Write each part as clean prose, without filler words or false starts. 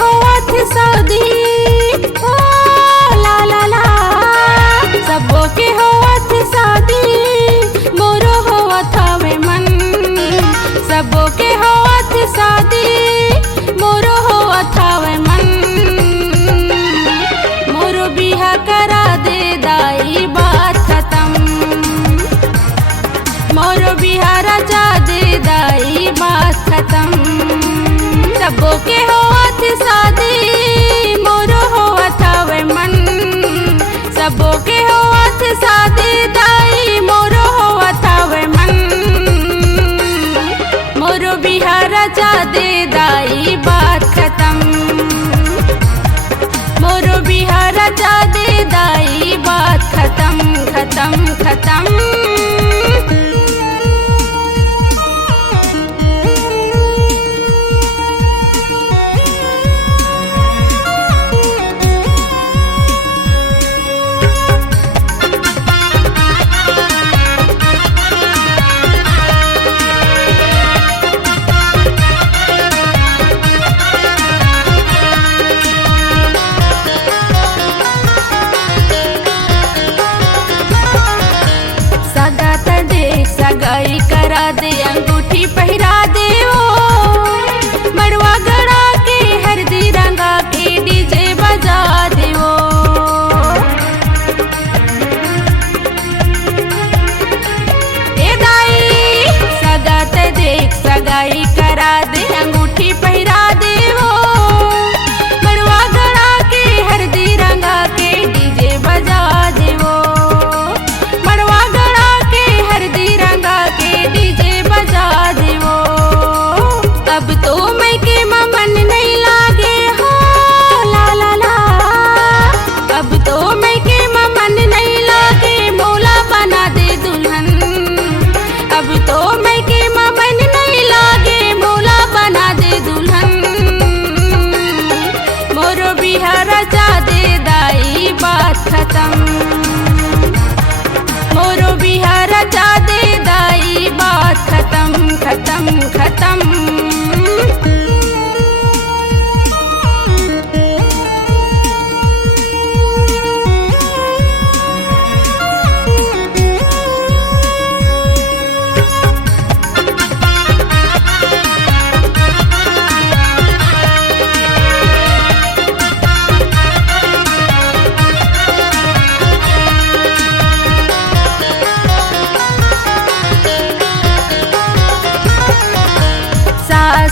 होवत शादी ओ ला ला ला, सबो के होवत शादी मोरो होवत हवे मन, सबो के होवत शादी मोरो होवत हवे मन। मोरो बिहा करा दे दाई बात खत्म, मोरो बिहा रचा दे दाई बात खत्म। सबो के होवत शादी मोरो होवत हवे मन, सबो के होवत शादी दाई मोरो होवत हवे मन। मोरो बिहा रचा दे दाई बात खत्म, मोरो बिहा रचा दे दाई बात खत्म खत्म खत्म। सगाई करा दे अंगूठी पहिरा दे ओ, मड़वा गड़ा के हरदी रंगा के डीजे बजा दे ओ। ए दाई सगात देख सगाई करा दे अंगूठी पहिरा दे ओ, मड़वा गड़ा के हरदी रंगा के डीजे बजा दे ओ। अब तो मैं के मन नहीं लागे हो ला ला ला, अब तो मैं के मन नहीं लागे मौला बना दे दुल्हन, अब तो मैं के मन नहीं लागे मौला बना दे दुल्हन। मोरो बिहा रचा दे दाई बात खत्म, मोरो बिहा रचा दे दाई बात खत्म खत्म खत्म।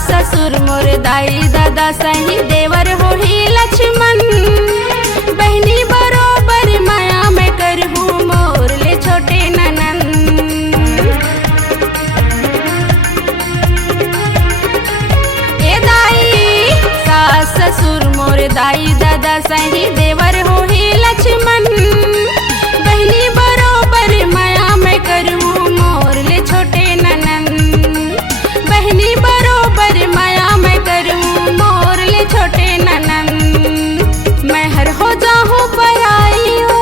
ससुर मोर दाई दादा सही देवर हो ही लक्ष्मण, बहनी बरोबर माया में करहूँ मोर ले छोटे ननन। ए दाई सास ससुर मोर दाई दादा सही देवर हो ही लक्ष्मण, बहनी बरोबर माया में करहूँ मोर ले छोटे ननन। बहनी बरोबर माया मैं करूँ मोर ले छोटे ननन, मैं हर हो जाऊँ पराई हो,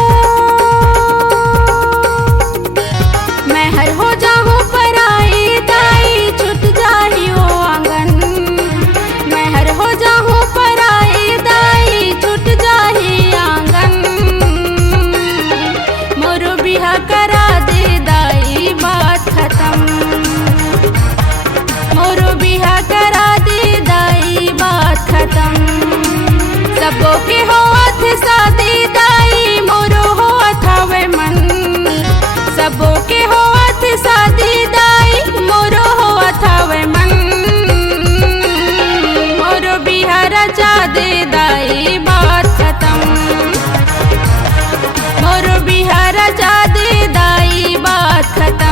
मैं हर हो जाऊँ पराई दाई छूट जाही हो आंगन, मैं हर हो जाऊँ पराई दाई छूट जाही आंगन। मोरो बिहा करा दे दाई बात खत्म, मोरो बिहा करा दे दाई बात खत्म। सबो के होवत शादी दाई मोरो होवत हवे मन, सबो के होवत शादी दाई मोरो होवत हवे मन। मोरो बिहा रचा दे दाई बात खत्म, मोरो बिहा रचा दे दाई बात खत्म।